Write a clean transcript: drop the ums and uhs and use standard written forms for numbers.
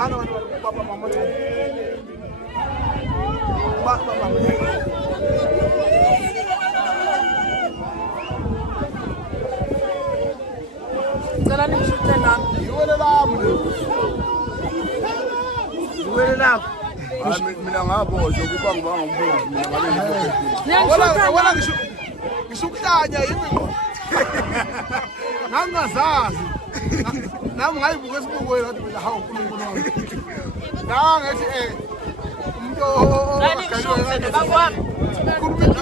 Mana baba mama. Baba mama. Salani mshutana. Iwele lami. Iwele lami. Mina ngabo zokuba ngibanga umbuzo mina ngabe Niyangishutana. wala ngishukuhlanya yini ngo. Nangazazi. Nami ngayibuka esibukweni ngathi mina hawu uNkulunkulu wami. Ngathi umuntu Ngishutana bakwami. ukhuluma